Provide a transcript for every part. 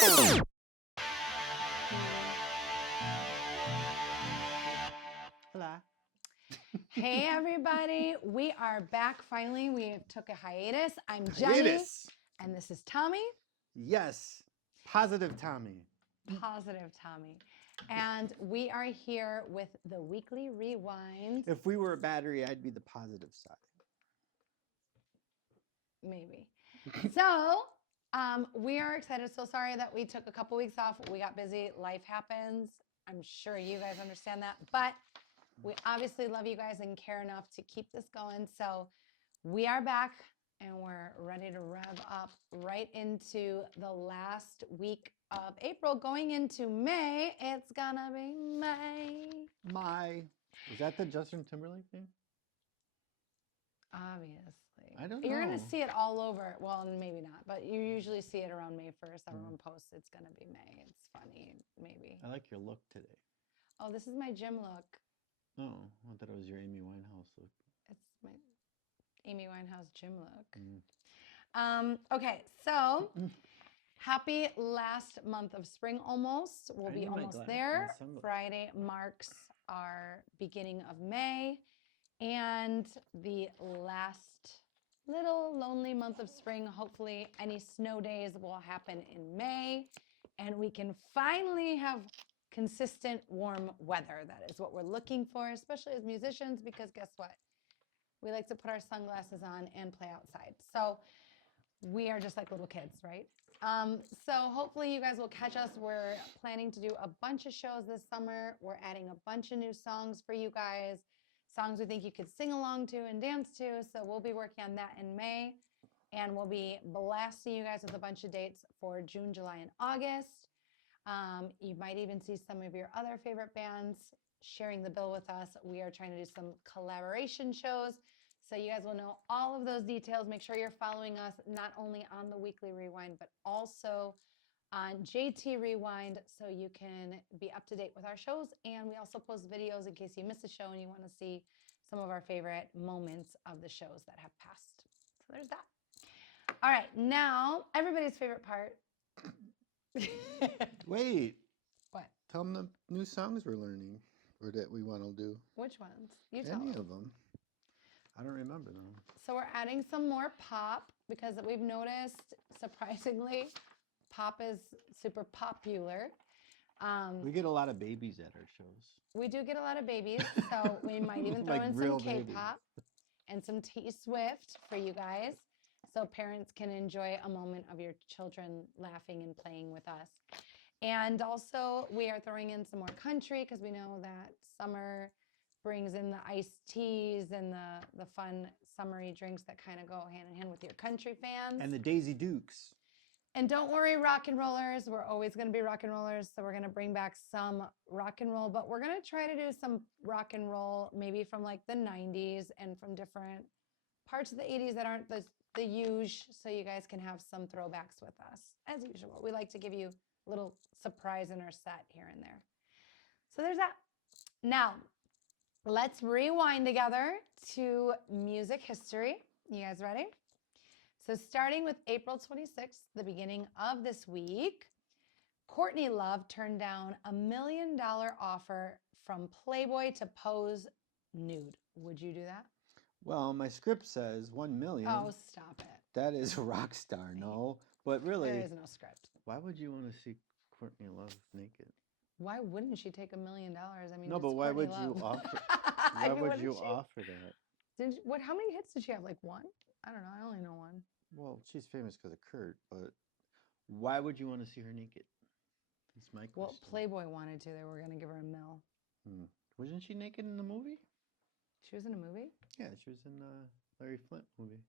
Hola. Hey everybody, we are back finally. We took a hiatus. I'm Jenny, and this is Tommy. Yes, positive Tommy. Positive Tommy. And we are here with the weekly rewind. If we were a battery, I'd be the positive side. Maybe. So, we are excited. So sorry that we took a couple weeks off. We got busy. Life happens. I'm sure you guys understand that. But we obviously love you guys and care enough to keep this going. So we are back and we're ready to rev up right into the last week of April, going into May. It's gonna be May. Is that the Justin Timberlake thing? Obviously. I don't You're know. going to see it all over. Well, maybe not, but you usually see it around May 1st. Everyone posts it's going to be May. It's funny, maybe. I like your look today. Oh, this is my gym look. Oh, I thought it was your Amy Winehouse look. It's my Amy Winehouse gym look. Mm. Okay, so happy last month of spring almost. We'll be almost there. Friday marks our beginning of May. And the last little lonely month of spring, hopefully any snow days will happen in May. And we can finally have consistent warm weather. That is what we're looking for, especially as musicians, because guess what? We like to put our sunglasses on and play outside. So we are just like little kids, right? So hopefully you guys will catch us. We're planning to do a bunch of shows this summer. We're adding a bunch of new songs for you guys. Songs we think you could sing along to and dance to. So we'll be working on that in May. And we'll be blasting you guys with a bunch of dates for June, July, and August. You might even see some of your other favorite bands sharing the bill with us. We are trying to do some collaboration shows. So you guys will know all of those details. Make sure you're following us not only on the Weekly Rewind, but also on JT Rewind so you can be up to date with our shows. And we also post videos in case you miss a show and you want to see some of our favorite moments of the shows that have passed. So there's that. All right, now everybody's favorite part. Wait. What? Tell them the new songs we're learning or that we want to do. Which ones? You tell Any them. of them. I don't remember them. So we're adding some more pop because we've noticed, surprisingly, pop is super popular. We get a lot of babies at our shows. We do get a lot of babies, so we might even throw Like in real some K-pop and some T-Swift for you guys so parents can enjoy a moment of your children laughing and playing with us. And also, we are throwing in some more country because we know that summer brings in the iced teas and the fun summery drinks that kind of go hand in hand with your country fans. And the Daisy Dukes. And don't worry, rock and rollers. We're always going to be rock and rollers. So we're going to bring back some rock and roll, but we're going to try to do some rock and roll maybe from like the 90s and from different parts of the 80s that aren't the huge, so you guys can have some throwbacks with us. As usual, we like to give you a little surprise in our set here and there. So there's that. Now, let's rewind together to music history. You guys ready? So starting with April 26th, the beginning of this week, Courtney Love turned down $1 million offer from Playboy to pose nude. Would you do that? Well, my script says 1 million. Oh, stop it. That is a rock star, no? But really, there is no script. Why would you want to see Courtney Love naked? Why wouldn't she take $1 million? I mean, no, but why would Love. you offer? Why would you offer that? How many hits did she have? Like one? I don't know. I only know one. Well, she's famous because of Kurt, but why would you want to see her naked? That's my question. Well, Playboy wanted to. They were going to give her $1 million. Wasn't she naked in the movie? She was in a movie? Yeah, she was in the Larry Flint movie,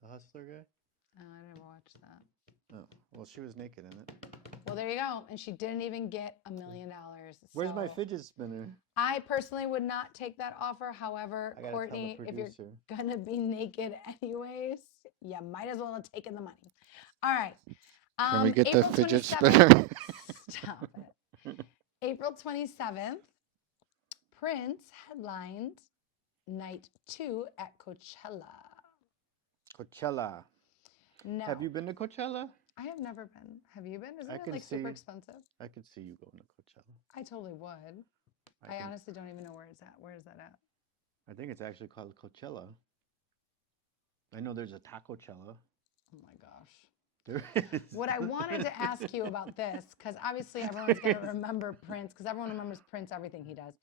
the Hustler guy. Oh, I never watched that. Oh, well, she was naked in it. Well, there you go. And she didn't even get $1 million. Where's my fidget spinner? I personally would not take that offer. However, Courtney, if you're going to be naked anyways, you might as well have taken the money. All right. Can we get April the fidget 27th. spinner? Stop it. April 27th, Prince headlined Night 2 at Coachella. Coachella. No. Have you been to Coachella? I have never been. Have you been? Isn't I it can like super see- expensive? I could see you going to Coachella. I totally would. I can- honestly don't even know where it's at. Where is that at? I think it's actually called Coachella. I know there's a Tacochella. Oh my gosh. There is. What I wanted to ask you about this, because obviously everyone's going to remember Prince, because everyone remembers Prince, everything he does.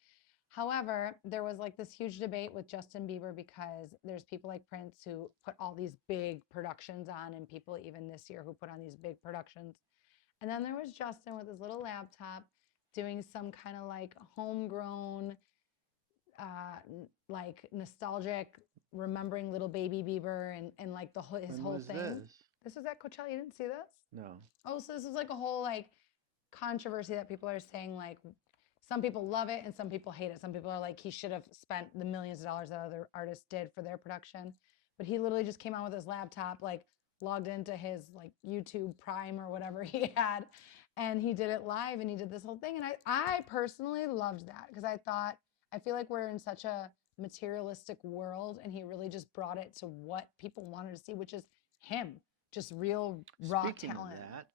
However, there was like this huge debate with Justin Bieber because there's people like Prince who put all these big productions on, and people even this year who put on these big productions. And then there was Justin with his little laptop doing some kind of like homegrown, like nostalgic, remembering little baby Bieber and like his whole thing. This was at Coachella. You didn't see this? No. Oh, so this is like a whole like controversy that people are saying like some people love it and some people hate it. Some people are like he should have spent the millions of dollars that other artists did for their production. But he literally just came out with his laptop, like logged into his like YouTube Prime or whatever he had, and he did it live and he did this whole thing. And I personally loved that because I feel like we're in such a materialistic world, and he really just brought it to what people wanted to see, which is him, just real raw Speaking talent. of that,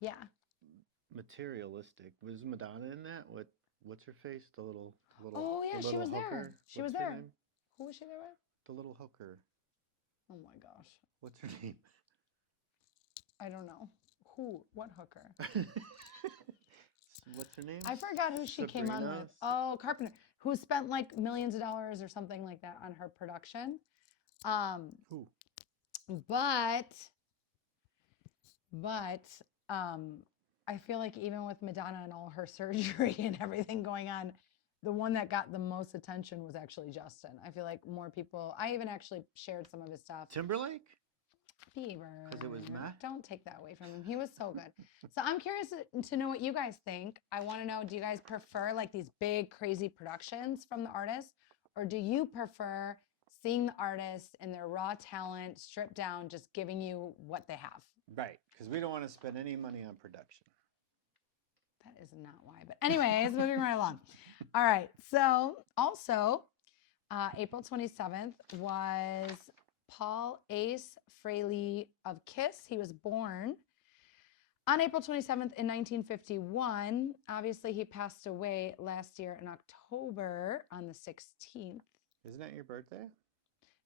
yeah. Materialistic. Was Madonna in that? What's her face? The little. Oh yeah, the she was hooker? there. She What's was her there. name? Who was she there with? The little hooker. Oh my gosh. What's her name? I don't know. Who? What hooker? What's her name? I forgot who she came on with. Oh, Carpenter, who spent like millions of dollars or something like that on her production. Who? But I feel like even with Madonna and all her surgery and everything going on, the one that got the most attention was actually Justin. I feel like more people, I even actually shared some of his stuff. Timberlake? Bieber. Because it was Matt? Don't take that away from him. He was so good. So I'm curious to know what you guys think. I want to know, do you guys prefer like these big, crazy productions from the artists? Or do you prefer seeing the artists and their raw talent stripped down, just giving you what they have? Right. Because we don't want to spend any money on production. That is not why. But anyways, moving right along. All right. So also, April 27th was Paul Ace Frehley of Kiss. He was born on April 27th in 1951. Obviously, he passed away last year in October on the 16th. Isn't that your birthday?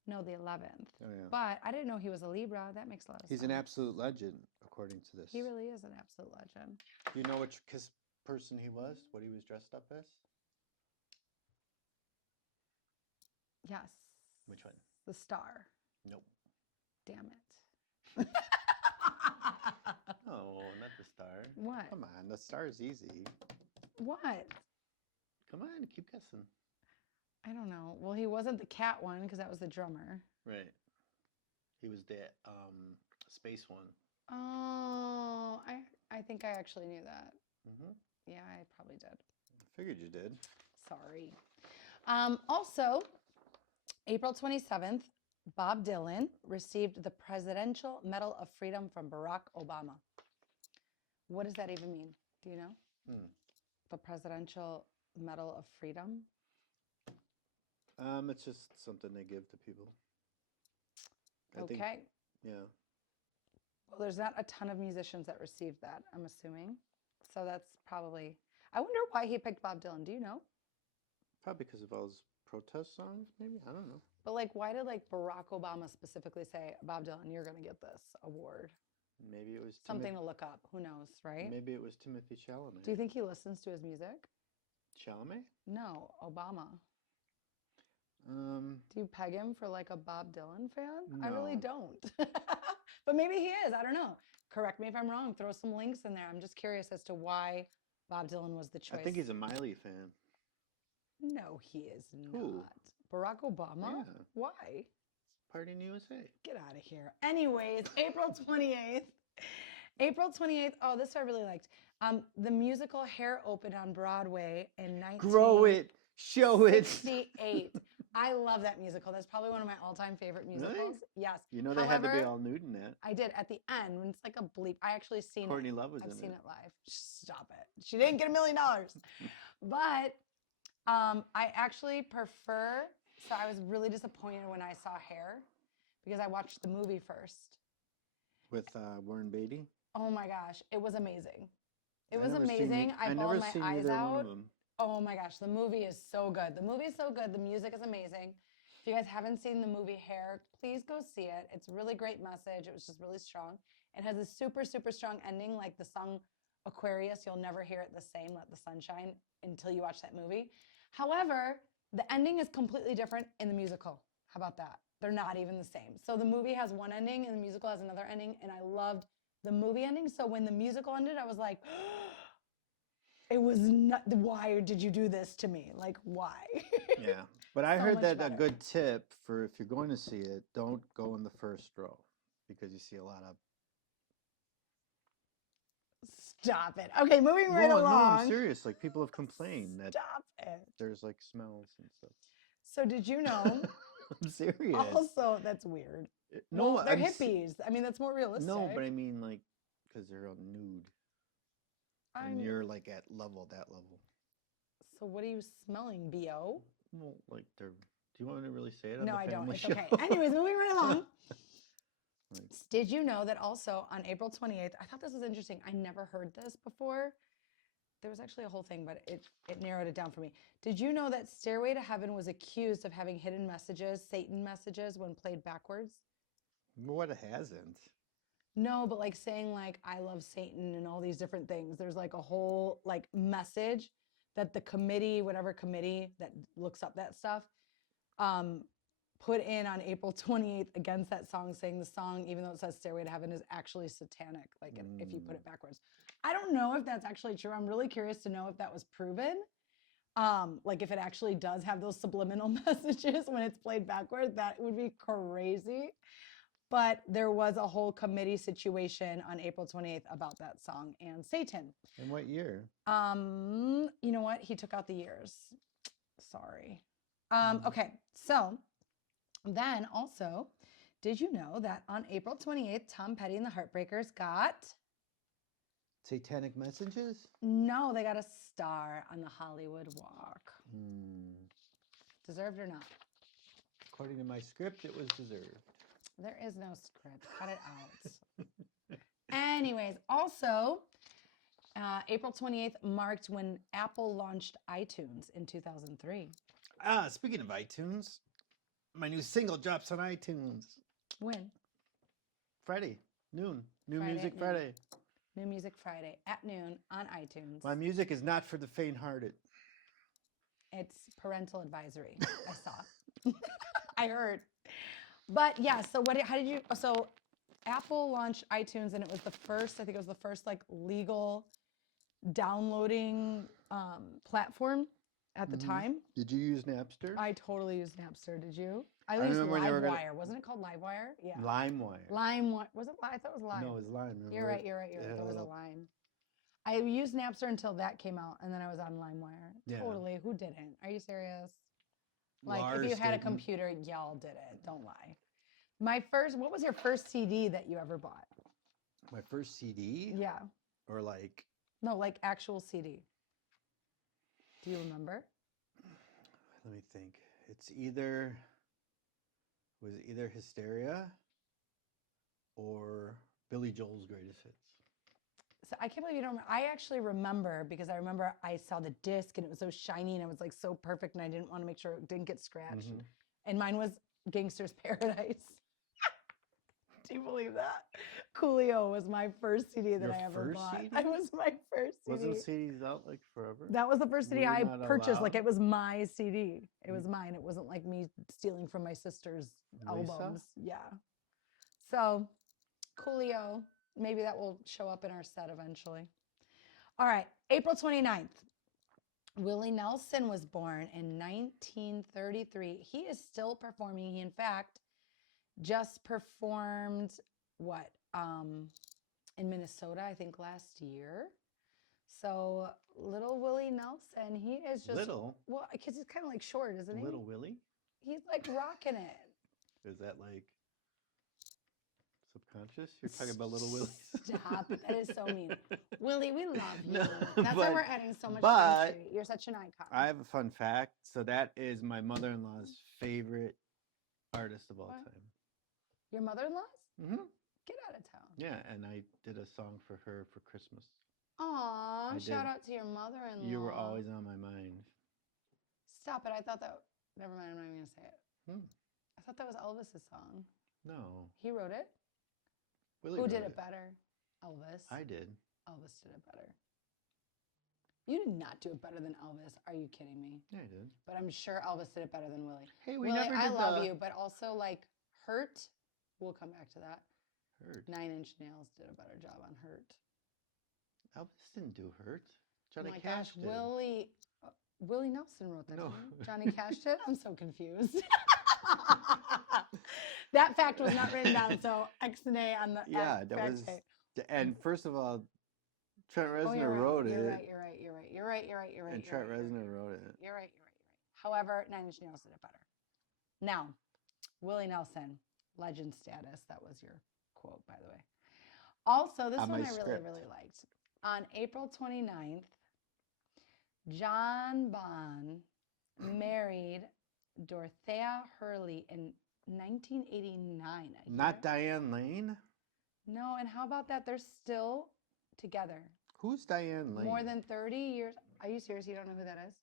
No, the 11th. Oh, yeah. But I didn't know he was a Libra. That makes a lot of sense. He's an absolute legend, according to this. He really is an absolute legend. Do you know which Kiss person he was? What he was dressed up as? Yes. Which one? The Star. Nope. Damn it. No, not the Star. What? Come on, the Star is easy. What? Come on, keep guessing. I don't know. Well, he wasn't the cat one because that was the drummer. Right. He was the space one. Oh, I think I actually knew that. Mm-hmm. Yeah, I probably did. I figured you did. Sorry. Also, April 27th, Bob Dylan received the Presidential Medal of Freedom from Barack Obama. What does that even mean? Do you know? The Presidential Medal of Freedom? It's just something they give to people. I think, yeah. Well, there's not a ton of musicians that received that, I'm assuming. So that's probably, I wonder why he picked Bob Dylan. Do you know? Probably because of all his protest songs, maybe? I don't know. But like, why did like Barack Obama specifically say, Bob Dylan, you're going to get this award? Maybe it was something to look up. Who knows, right? Maybe it was Timothy Chalamet. Do you think he listens to his music? Chalamet? No, Obama. Do you peg him for like a Bob Dylan fan? No. I really don't. But maybe he is. I don't know. Correct me if I'm wrong. Throw some links in there. I'm just curious as to why Bob Dylan was the choice. I think he's a Miley fan. No, he is not. Who? Barack Obama? Yeah. Why? Party in USA. Get out of here. Anyways, April 28th. April 28th. Oh, this I really liked. The musical Hair opened on Broadway in 1968. Grow it. Show it. I love that musical. That's probably one of my all-time favorite musicals. Really? Yes. You know they had to be all nude in that. I did at the end when it's like a bleep. I actually seen Courtney Love was in it. I've seen it live. Stop it. She didn't get $1 million. But I actually prefer. So I was really disappointed when I saw Hair because I watched the movie first. With Warren Beatty? Oh my gosh, it was amazing. It was amazing. I bawled my eyes out. Oh my gosh, the movie is so good. The movie is so good. The music is amazing. If you guys haven't seen the movie Hair, please go see it. It's a really great message. It was just really strong. It has a super, super strong ending, like the song Aquarius. You'll never hear it the same, Let the Sun Shine, until you watch that movie. However, the ending is completely different in the musical. How about that? They're not even the same. So the movie has one ending and the musical has another ending. And I loved the movie ending. So when the musical ended, I was like, it was not, why did you do this to me? Like, why? Yeah. But I heard that a good tip for if you're going to see it, don't go in the first row because you see a lot of. Stop it. Okay, moving right along. No, I'm serious. Like people have complained that there's like smells and stuff. So did you know? I'm serious. Also, that's weird. No, well, they're hippies. I mean, that's more realistic. No, but I mean like because they're nude. And you're like at that level. So what are you smelling, B.O.? Well, like they're. Do you want to really say it on No, the I don't. family It's show? okay. Anyways, moving right along. Did you know that also on April 28th, I thought this was interesting. I never heard this before. There was actually a whole thing, but it narrowed it down for me. Did you know that Stairway to Heaven was accused of having hidden messages, Satan messages, when played backwards? What hasn't? No, but like saying like I love Satan and all these different things. There's like a whole like message that the committee, whatever committee that looks up that stuff, put in on April 28th against that song, saying the song, even though it says Stairway to Heaven, is actually satanic, like if you put it backwards. I don't know if that's actually true. I'm really curious to know if that was proven. Like if it actually does have those subliminal messages when it's played backwards, that would be crazy. But there was a whole committee situation on April 28th about that song and Satan. In what year? You know what? He took out the years. Sorry. Okay, so then also, did you know that on April 28th, Tom Petty and the Heartbreakers got satanic messages? No, they got a star on the Hollywood Walk. Deserved or not? According to my script, it was deserved. There is no script. Cut it out. Anyways, also, April 28th marked when Apple launched iTunes in 2003. Speaking of iTunes, my new single drops on iTunes. When? Friday, noon. New Music Friday. New Music Friday at noon on iTunes. My music is not for the faint-hearted. It's parental advisory. I saw. I heard. But yeah, so so Apple launched iTunes and it was the first, I think it was the first like legal downloading platform at the time. Did you use Napster? I totally used Napster. Did you? I used LimeWire. Wasn't it called LimeWire? Yeah. LimeWire. LimeWire. Was it? I thought it was Lime. No, it was Lime. You're right. There was a Lime. I used Napster until that came out, and then I was on LimeWire. Yeah. Totally. Who didn't? Are you serious? Like, Lars if you had didn't. a computer, y'all did it. Don't lie. What was your first CD that you ever bought? My first CD? Yeah. Or like? No, like actual CD. Do you remember? Let me think. Was it either Hysteria or Billy Joel's Greatest Hits? So I can't believe you don't remember. I actually remember because I remember I saw the disc and it was so shiny and it was like so perfect and I didn't want to make sure it didn't get scratched. Mm-hmm. And mine was Gangster's Paradise. Do you believe that? Coolio was my first CD that I ever bought. CD? It was my first CD. Wasn't CDs out like forever? That was the first CD I purchased. Allowed? Like it was my CD. It was mine. It wasn't like me stealing from my sister's albums. Yeah. So Coolio, maybe that will show up in our set eventually. All right. April 29th. Willie Nelson was born in 1933. He is still performing. He, in fact, just performed in Minnesota, I think last year. So little Willie Nelson, he is just little. Well, because he's kind of like short, isn't he? Little Willie. He's like rocking it. Is that like subconscious? You're talking about little Willie. Stop! That is so mean, Willie. We love you. That's why we're adding so much country. You're such an icon. I have a fun fact. So that is my mother-in-law's favorite artist of all time. Your mother-in-law's? Mm-hmm. Get out of town. Yeah, and I did a song for her for Christmas. Aw, shout out to your mother-in-law. You were always on my mind. Stop it. I thought that... Never mind, I'm not even going to say it. I thought that was Elvis's song. No. He wrote it? Willie Who did it better? Elvis. I did. Elvis did it better. You did not do it better than Elvis. Are you kidding me? Yeah, I did. But I'm sure Elvis did it better than Willie. Hey, we Willie, never did I love you, but also like Hurt. We'll come back to that. Hurt. 9 Inch Nails did a better job on Hurt. Elvis didn't do Hurt. Johnny Oh my Cash gosh, did. Willie Nelson wrote that. No. Johnny Cash did? I'm so confused. That fact was not written down, so X-nay on the that was. tape. And first of all, Trent Reznor wrote it. You're right. And Trent Reznor wrote it. You're right. However, 9 Inch Nails did it better. Now, Willie Nelson, legend status. That was your quote, by the way. Also, this On one my I script. really liked. On April 29th, John Bonn married Dorothea Hurley in 1989. Not Diane Lane? No, and how about that? They're still together. Who's Diane Lane? More than 30 years. Are you serious? You don't know who that is?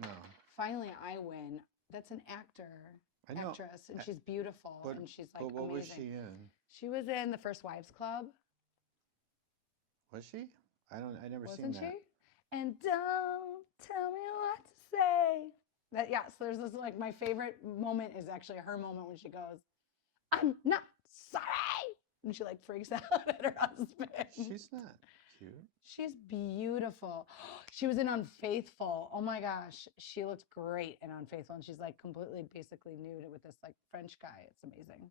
No. Finally, I win. That's an actress, and she's beautiful, and she's like what amazing. Was she in? She was in The First Wives Club. Was she? I never Wasn't seen that. she? And don't tell me what to say. That so there's this like my favorite moment is actually her moment when she goes, "I'm not sorry," and she like freaks out at her husband. She's not cute. She's beautiful. She was in Unfaithful. Oh my gosh, she looked great in Unfaithful, and she's like completely basically nude with this like French guy. It's amazing,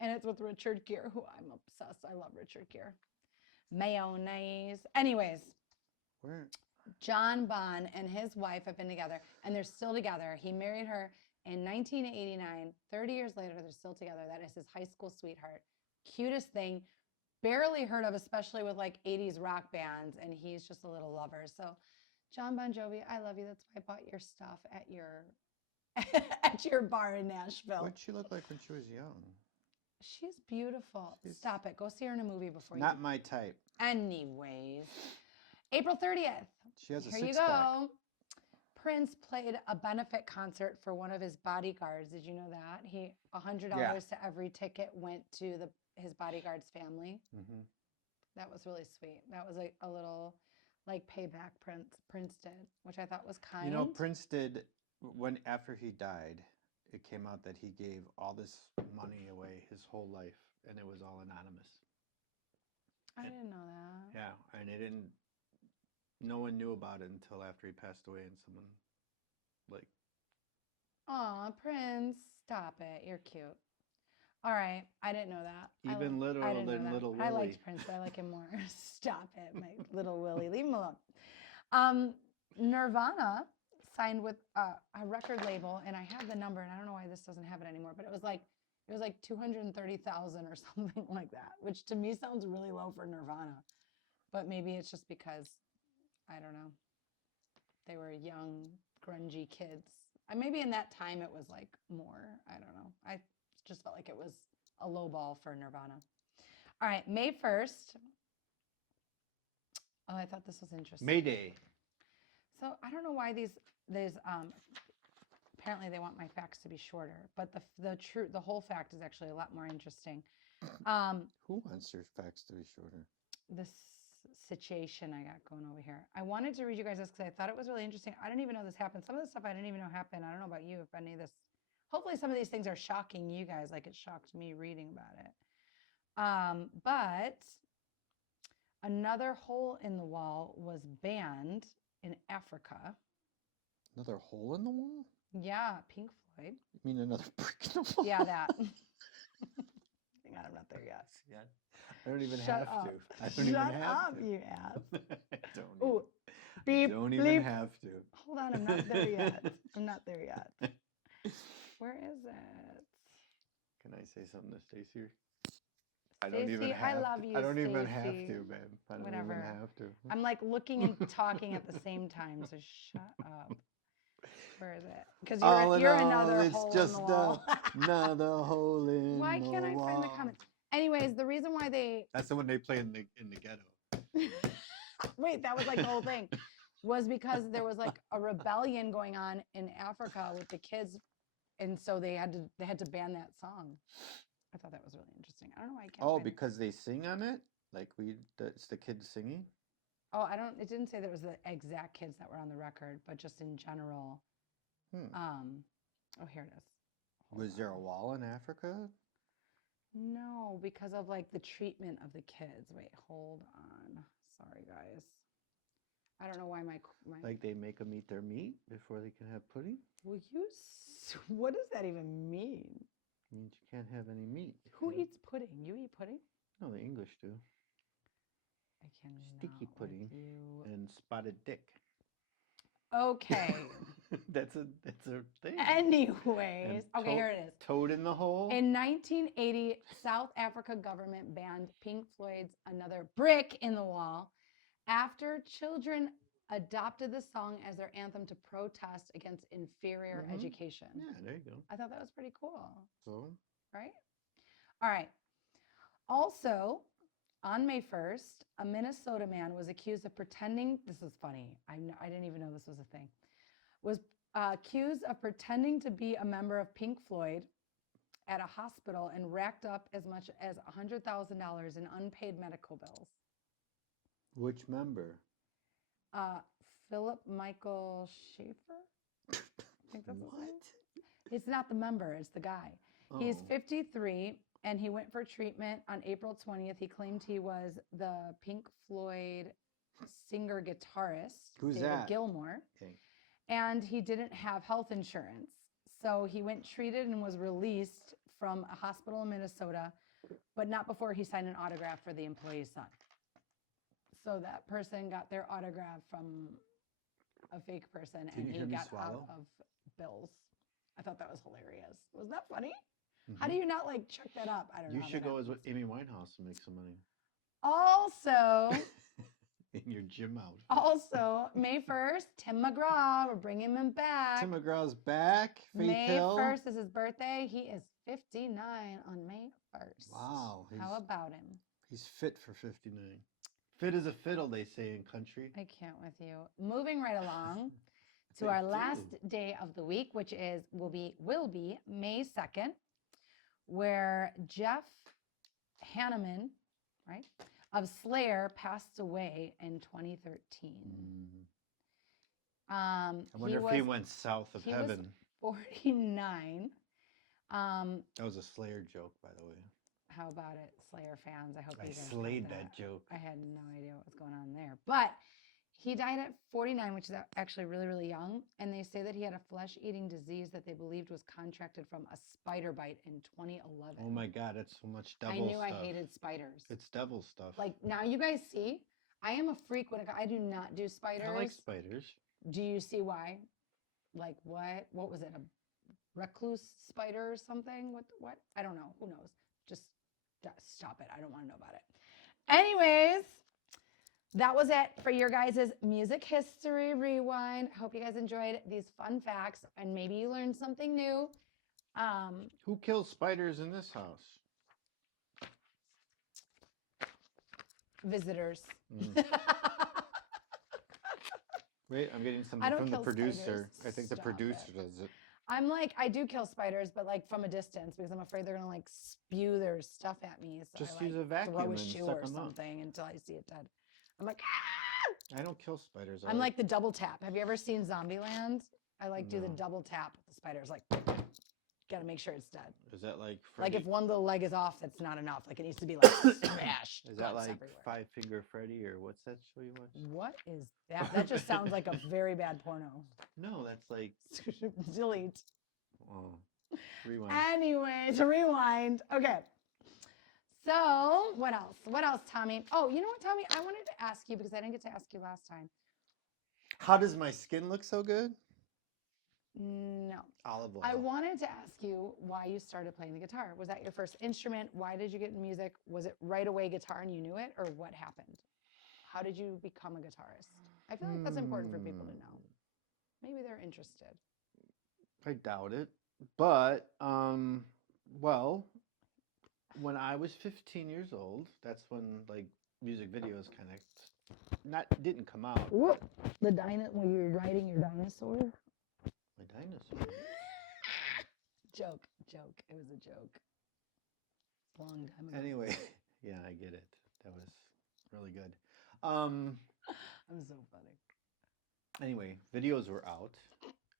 and it's with Richard Gere, who I'm obsessed. I love Richard Gere. Mayonnaise. Anyways, Where? John Bonn and his wife have been together, and they're still together. He married her in 1989. 30 years later, they're still together. That is his high school sweetheart. Cutest thing. Barely heard of, especially with like 80s rock bands, and he's just a little lover. So, John Bon Jovi, I love you. That's why I bought your stuff at your at your bar in Nashville. What'd she look like when she was young? She's beautiful. Stop it. Go see her in a movie before Not my type. Anyways, April 30th. She has a Here six-pack. you go. Prince played a benefit concert for one of his bodyguards. Did you know that? $100 to every ticket went to his bodyguard's family. Mm-hmm. That was really sweet. That was a little like payback Prince did, which I thought was kind. You know, Prince did after he died. It came out that he gave all this money away his whole life, and it was all anonymous. I didn't know that. Yeah, and it didn't. No one knew about it until after he passed away, and someone like. Aw, Prince, stop it! You're cute. All right, I didn't know that. Even little Willie. I liked Prince, but I like him more. Stop it, my little Willie. Leave him alone. Nirvana signed with a record label, and I have the number, and I don't know why this doesn't have it anymore, but it was like 230,000 or something like that, which to me sounds really low for Nirvana. But maybe it's just because, I don't know, they were young, grungy kids. Maybe in that time it was like more, I don't know. I just felt like it was a low ball for Nirvana. All right, May 1st. Oh, I thought this was interesting. May Day. So I don't know why these apparently they want my facts to be shorter, but the whole fact is actually a lot more interesting. Who wants your facts to be shorter? This situation I got going over here. I wanted to read you guys this because I thought it was really interesting. I didn't even know this happened. Some of the stuff I didn't even know happened. I don't know about you if any of this. Hopefully some of these things are shocking you guys like it shocked me reading about it. But another hole in the wall was banned in Africa. Another hole in the wall? Yeah, Pink Floyd. You mean another brick in the wall? Yeah, that. Hang on, I'm not there yet. Yeah. I don't even Shut have up. to. I don't Shut even have up, to. you ass. Don't. Beep, don't even bleep. have to. Hold on, I'm not there yet. I'm not there yet. Where is it? Can I say something to Stacey? I don't even Stacey, have I love to. you, I don't even have Stacey. to, babe. I don't Whatever. even have to. I'm like looking and talking at the same time, so shut up. Where is it? Because you're another hole in the wall. Another hole in Why the can't I wall. find the comments? Anyways, the reason why they That's the one they play in the ghetto. wait, that was like the whole thing was because there was like a rebellion going on in Africa with the kids, and so they had to ban that song. I thought that was really interesting. I don't know why I can't. Oh, because they sing on it, like it's the kids singing. Oh, I don't. It didn't say there was the exact kids that were on the record, but just in general. Oh, here it is. Was there a wall in Africa? No, because of like the treatment of the kids. Wait, hold on. Sorry, guys. I don't know why my like they make them eat their meat before they can have pudding. Will you? What does that even mean? It means you can't have any meat. Who eats pudding? You eat pudding? No, the English do. I cannot. Sticky pudding and spotted dick. Okay. that's a thing. Anyways, okay, here it is. Toad in the hole. In 1980, South Africa government banned Pink Floyd's Another Brick in the Wall after children adopted the song as their anthem to protest against inferior education. Yeah, there you go. I thought that was pretty cool. So, right? All right. Also, on May 1st, a Minnesota man was accused of pretending, this is funny, I didn't even know this was a thing, was accused of pretending to be a member of Pink Floyd at a hospital and racked up as much as $100,000 in unpaid medical bills. Which member? Philip Michael Schaefer? I think that's what? His name. It's not the member, it's the guy. Oh. He's 53 and he went for treatment on April 20th. He claimed he was the Pink Floyd singer-guitarist, Who's David that? Gilmour. Okay. And he didn't have health insurance. So he went treated and was released from a hospital in Minnesota, but not before he signed an autograph for the employee's son. So that person got their autograph from a fake person and he got out of bills. I thought that was hilarious. Was that funny? Mm-hmm. How do you not like check that up? I don't know. You should go as Amy Winehouse and make some money. Also, in your gym outfit. Also, May 1st, Tim McGraw, we're bringing him back. Tim McGraw's back. May 1st is his birthday. He is 59 on May 1st. Wow. How about him? He's fit for 59. Fit as a fiddle, they say in country. I can't with you. Moving right along to our last day of the week, which will be May 2nd, where Jeff Hanneman, right, of Slayer passed away in 2013. I wonder if he went south of heaven. Was 49. That was a Slayer joke, by the way. How about it, Slayer fans? I hope you guys slayed that joke. I had no idea what was going on there. But he died at 49, which is actually really, really young. And they say that he had a flesh-eating disease that they believed was contracted from a spider bite in 2011. Oh my God, it's so much devil stuff. I knew I hated spiders. It's devil stuff. Like, now you guys see, I am a freak when I do not do spiders. I like spiders. Do you see why? Like what? What was it? A recluse spider or something? What? I don't know. Who knows? Just stop it. I don't want to know about it. Anyways, that was it for your guys' music history rewind. I hope you guys enjoyed these fun facts and maybe you learned something new. Who kills spiders in this house? Visitors. Wait, I'm getting something from the producer. I think the producer does it. I'm like, I do kill spiders, but like from a distance because I'm afraid they're gonna like spew their stuff at me. So just I, use a vacuum throw a and shoe suck or them something until I see it dead. I'm like, I don't kill spiders. I'm like the double tap. Have you ever seen Zombieland? I like do the double tap with the spiders. Like, gotta make sure it's dead. Is that like Freddy? Like if one little leg is off, that's not enough. Like it needs to be like smashed. Is that like everywhere. Five Finger Freddy or what's that show you watch? What is that? That just sounds like a very bad porno. No, that's like delete. Oh, rewind. Anyway, to rewind. Okay. So what else? What else, Tommy? Oh, you know what, Tommy? I wanted to ask you because I didn't get to ask you last time. How does my skin look so good? No. Olive oil. I wanted to ask you why you started playing the guitar. Was that your first instrument? Why did you get in music? Was it right away guitar and you knew it, or what happened? How did you become a guitarist? I feel like that's important for people to know. Maybe they're interested. I doubt it. But, well, when I was 15 years old, that's when like music videos kind of didn't come out. Whoop. When you were riding your dinosaur? My dinosaur. Joke. It was a joke. Long time ago. Anyway, yeah, I get it. That was really good. I'm so funny. Anyway, videos were out,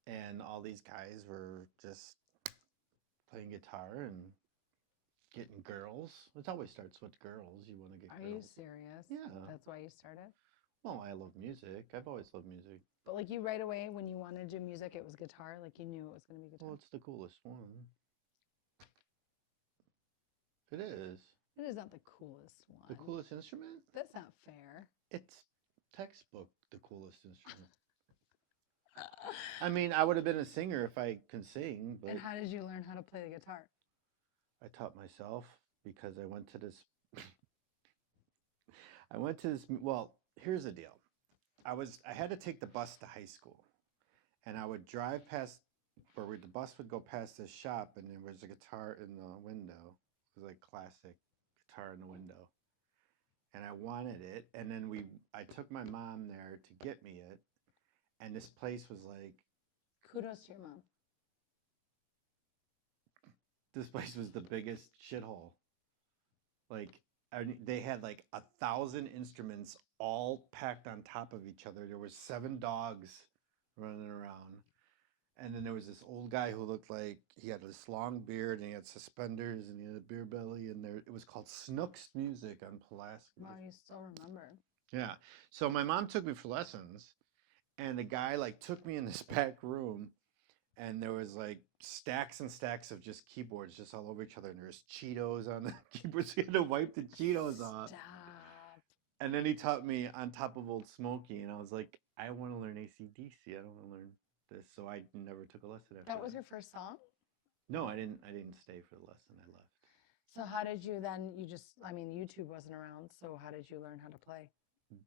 and all these guys were just playing guitar and getting girls. It always starts with girls. You want to get girls. Are you serious? Yeah. That's why you started? Well, I love music. I've always loved music. But like you right away when you wanted to do music, it was guitar. Like you knew it was going to be guitar. Well, it's the coolest one. It is. It is not the coolest one. The coolest instrument? That's not fair. It's textbook the coolest instrument. I mean, I would have been a singer if I could sing. But and how did you learn how to play the guitar? I taught myself because I went to this. Well, here's the deal. I had to take the bus to high school, and I would drive past where the bus would go past this shop, and there was a guitar in the window. It was like classic guitar in the window, and I wanted it. And then I took my mom there to get me it, and this place was like. Kudos to your mom. This place was the biggest shithole. Like, they had like 1,000 instruments all packed on top of each other. There was 7 dogs running around. And then there was this old guy who looked like he had this long beard and he had suspenders and he had a beer belly. And it was called Snooks Music on Pulaski. Wow, you still remember. Yeah. So my mom took me for lessons. And the guy like took me in this back room. And there was like stacks and stacks of just keyboards just all over each other. And there was Cheetos on the keyboards. So you had to wipe the Cheetos off. Stop. And then he taught me On Top of Old Smoky. And I was like, I want to learn AC/DC. I don't want to learn this. So I never took a lesson after that. Was your first song? No, I didn't stay for the lesson. I left. So how did you then, YouTube wasn't around. So how did you learn how to play?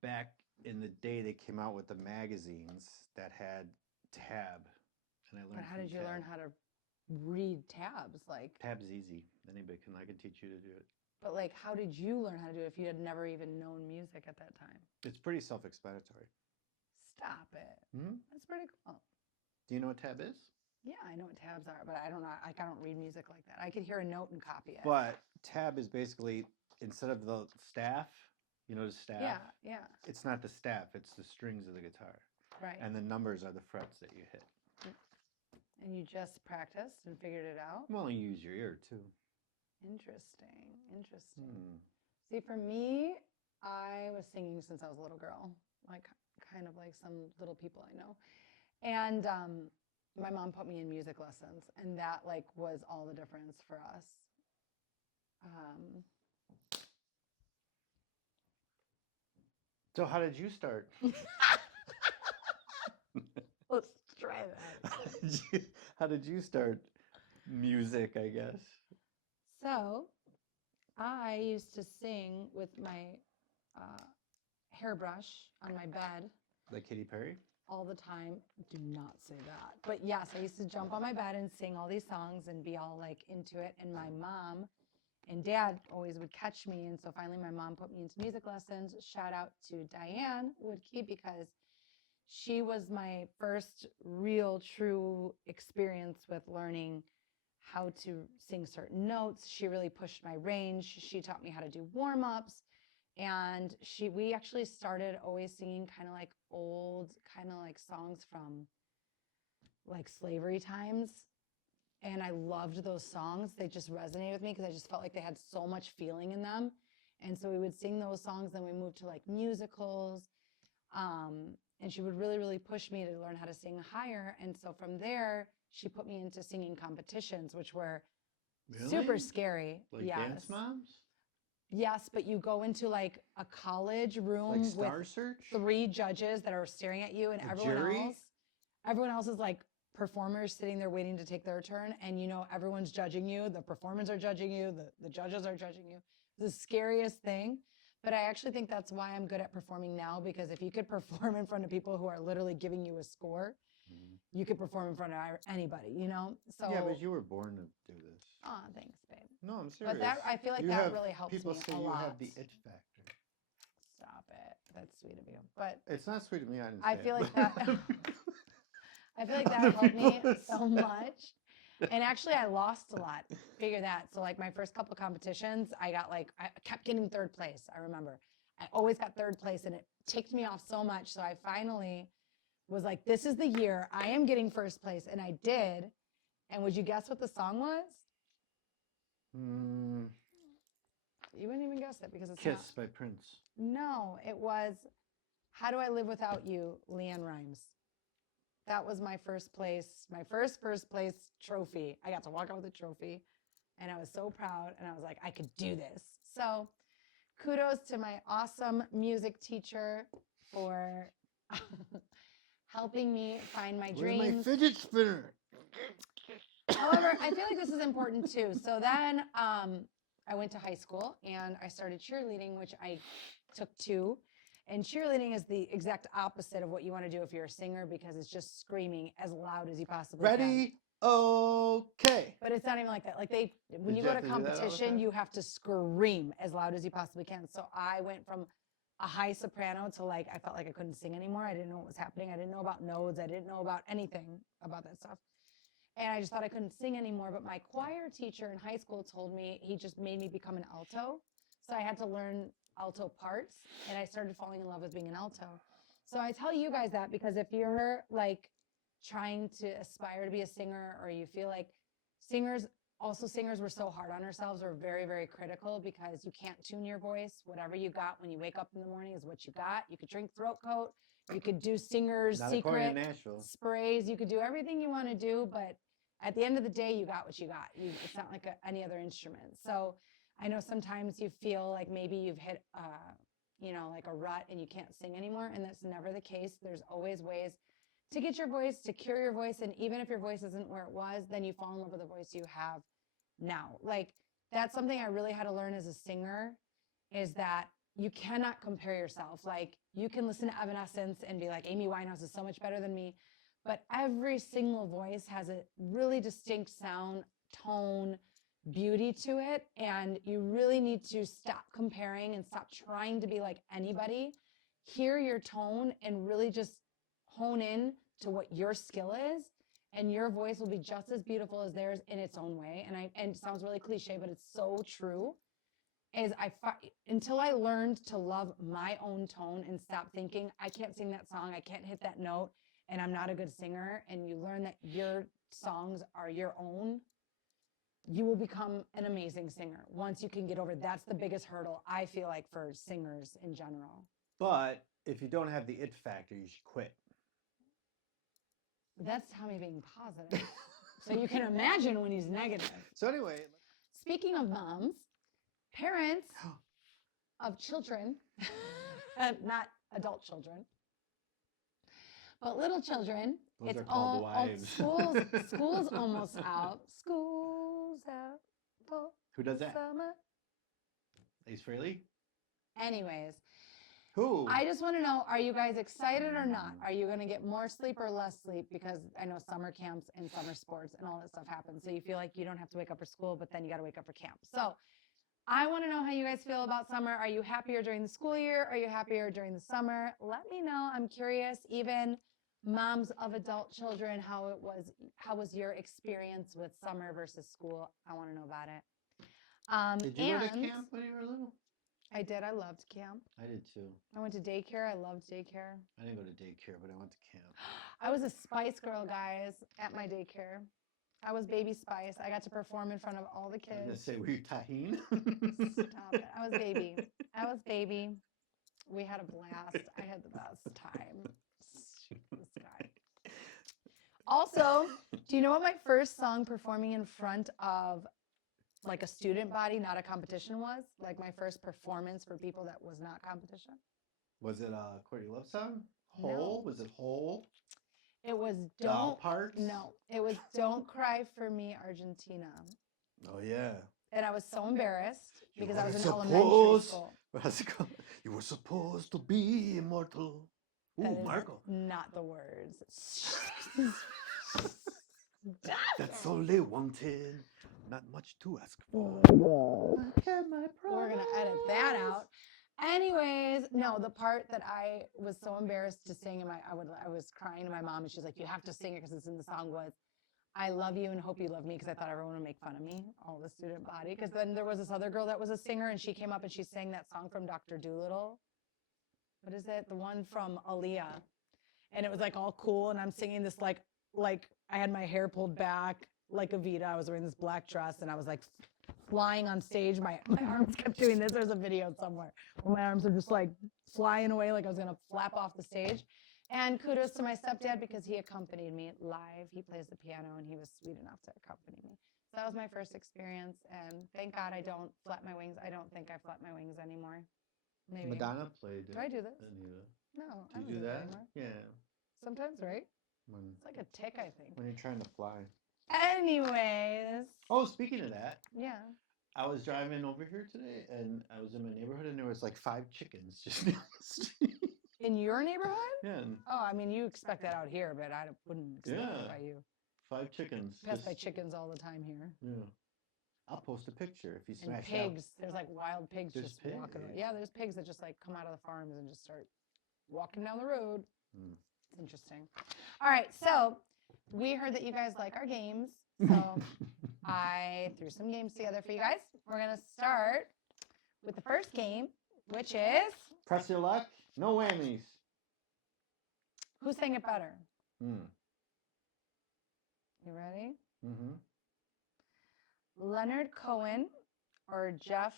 Back in the day, they came out with the magazines that had tab. And I learned. But how did you learn how to read tabs? Like tab's easy. I can teach you to do it. But like, how did you learn how to do it if you had never even known music at that time? It's pretty self-explanatory. Stop it. Mm-hmm. That's pretty cool. Do you know what tab is? Yeah, I know what tabs are, but I don't know. I don't read music like that. I could hear a note and copy it. But tab is basically instead of the staff, the staff. Yeah. It's not the staff. It's the strings of the guitar. Right. And the numbers are the frets that you hit. And you just practiced and figured it out? Well, you use your ear too. Interesting. See, for me, I was singing since I was a little girl, like kind of like some little people I know. And my mom put me in music lessons, and that like was all the difference for us. So how did you start? Let's try that. How did you start music, I guess? So I used to sing with my hairbrush on my bed. Like Katy Perry? All the time. Do not say that. But yes, I used to jump on my bed and sing all these songs and be all like into it. And my mom and dad always would catch me. And so finally my mom put me into music lessons. Shout out to Diane Woodkey, because she was my first real true experience with learning how to sing certain notes. She really pushed my range. She taught me how to do warm-ups. And we actually started always singing kind of like old, kind of like songs from like slavery times. And I loved those songs. They just resonated with me because I just felt like they had so much feeling in them. And so we would sing those songs. Then we moved to like musicals. And she would really, really push me to learn how to sing higher. And so from there, she put me into singing competitions, which were super scary. Like Dance Moms? Yes, but you go into like a college room like Star with Search? 3 judges that are staring at you, and everyone else is like performers sitting there waiting to take their turn. And everyone's judging you. The performers are judging you. The judges are judging you. It's the scariest thing. But I actually think that's why I'm good at performing now, because if you could perform in front of people who are literally giving you a score, you could perform in front of anybody, you know? So Yeah, but you were born to do this. oh, thanks, babe. No, I'm serious. But I feel like that really helps people me say a you lot. have the it factor. Stop it. That's sweet of you. But it's not sweet of me. I feel like that. I feel like that helped me so much. And actually, I lost a lot. Figure that. So, like my first couple of competitions, I kept getting third place. I remember, I always got third place, and it ticked me off so much. So I finally was like, "This is the year I am getting first place," and I did. And would you guess what the song was? You wouldn't even guess it because it's Kiss by Prince. No, it was How Do I Live Without You, Leanne Rimes. That was my first place, my first place trophy. I got to walk out with a trophy, and I was so proud, and I was like, I could do this. So kudos to my awesome music teacher for helping me find my dreams. Where's my fidget spinner? However, I feel like this is important too. So then I went to high school and I started cheerleading, which I took 2. And cheerleading is the exact opposite of what you want to do if you're a singer because it's just screaming as loud as you possibly can. Ready? Okay. But it's not even like that. Like when you go to competition, you have to scream as loud as you possibly can. So I went from a high soprano to I felt like I couldn't sing anymore. I didn't know what was happening. I didn't know about notes. I didn't know about anything about that stuff. And I just thought I couldn't sing anymore. But my choir teacher in high school told me, he just made me become an alto. So I had to learn alto parts, and I started falling in love with being an alto. So I tell you guys that because if you're trying to aspire to be a singer, or you feel like singers, we're so hard on ourselves. We're very, very critical because you can't tune your voice. Whatever you got when you wake up in the morning is what you got. You could drink throat coat. You could do singer's secret sprays. You could do everything you want to do, but at the end of the day, you got what you got. It's not like any other instrument. So I know sometimes you feel like maybe you've hit, a rut and you can't sing anymore, and that's never the case. There's always ways to get your voice, to cure your voice, and even if your voice isn't where it was, then you fall in love with the voice you have now. That's something I really had to learn as a singer, is that you cannot compare yourself. You can listen to Evanescence and be like, Amy Winehouse is so much better than me, but every single voice has a really distinct sound, tone, beauty to it, and you really need to stop comparing and stop trying to be like anybody. Hear your tone and really just hone in to what your skill is, and your voice will be just as beautiful as theirs in its own way. And it sounds really cliche, but it's so true. Until I learned to love my own tone and stop thinking I can't sing that song, I can't hit that note, and I'm not a good singer, and you learn that your songs are your own, you will become an amazing singer once you can get over. That's the biggest hurdle, I feel like, for singers in general. But if you don't have the it factor, you should quit. That's Tommy being positive. So you can imagine when he's negative. So anyway. Speaking of moms, parents of children, not adult children, but little children. Those are called wives. School's almost out. School's out for Who does that? Summer. Ace Frehley? Anyways. Who? I just want to know, are you guys excited or not? Are you going to get more sleep or less sleep? Because I know summer camps and summer sports and all that stuff happens. So you feel like you don't have to wake up for school, but then you got to wake up for camp. So I want to know how you guys feel about summer. Are you happier during the school year? Are you happier during the summer? Let me know. I'm curious. Even moms of adult children, how was your experience with summer versus school? I want to know about it. Did you go to camp when you were little? I did. I loved camp. I did too. I went to daycare. I loved daycare. I didn't go to daycare, but I went to camp. I was a Spice Girl, guys, at my daycare. I was Baby Spice. I got to perform in front of all the kids. I was going to say, were you Tahine? Stop it. I was baby. We had a blast. I had the best time. This guy. Also, do you know what my first song performing in front of a student body, not a competition, was? My first performance for people that was not competition. Was it a Courtney Love song? Hole? No. Was it Hole? It was Doll Parts? No, it was Don't Cry for Me, Argentina. Oh, yeah. And I was so embarrassed because I was in elementary school. What's it called? You were supposed to be immortal. That Ooh, is Marco. not the words. That's all they wanted. Not much to ask for. We're going to edit that out. Anyways, no, the part that I was so embarrassed to sing, and I was crying to my mom, and she's like, "You have to sing it because it's in the song." Was I love you and hope you love me, because I thought everyone would make fun of me, all the student body. Because then there was this other girl that was a singer, and she came up and she sang that song from Dr. Dolittle. What is it? The one from Aaliyah. And it was like all cool, and I'm singing this like I had my hair pulled back like Evita. I was wearing this black dress, and I was like flying on stage. My arms kept doing this. There's a video somewhere where my arms are just like flying away like I was going to flap off the stage. And kudos to my stepdad, because he accompanied me live. He plays the piano, and he was sweet enough to accompany me. So that was my first experience, and thank God I don't flap my wings. I don't think I flap my wings anymore. Maybe. Madonna played it. Do I do this? Anita. No, Do I you don't do that? anymore. Yeah. Sometimes, right? When, It's like a tick, I think. when you're trying to fly. Anyways. Oh, speaking of that. Yeah. I was driving over here today, and I was in my neighborhood, and there was like 5 chickens just down the street. In your neighborhood? Yeah. Oh, I mean, you expect that out here, but I wouldn't expect it by you. 5 chickens. Pass by chickens all the time here. Yeah. I'll post a picture if you And smash pigs. There's like wild pigs There's just walking around. Yeah, there's pigs that just like come out of the farms and just start walking down the road. It's interesting. All right, so we heard that you guys like our games. So I threw some games together for you guys. We're going to start with the first game, which is... Press your luck. No whammies. Who sang it better? You ready? Mm-hmm. Leonard Cohen or Jeff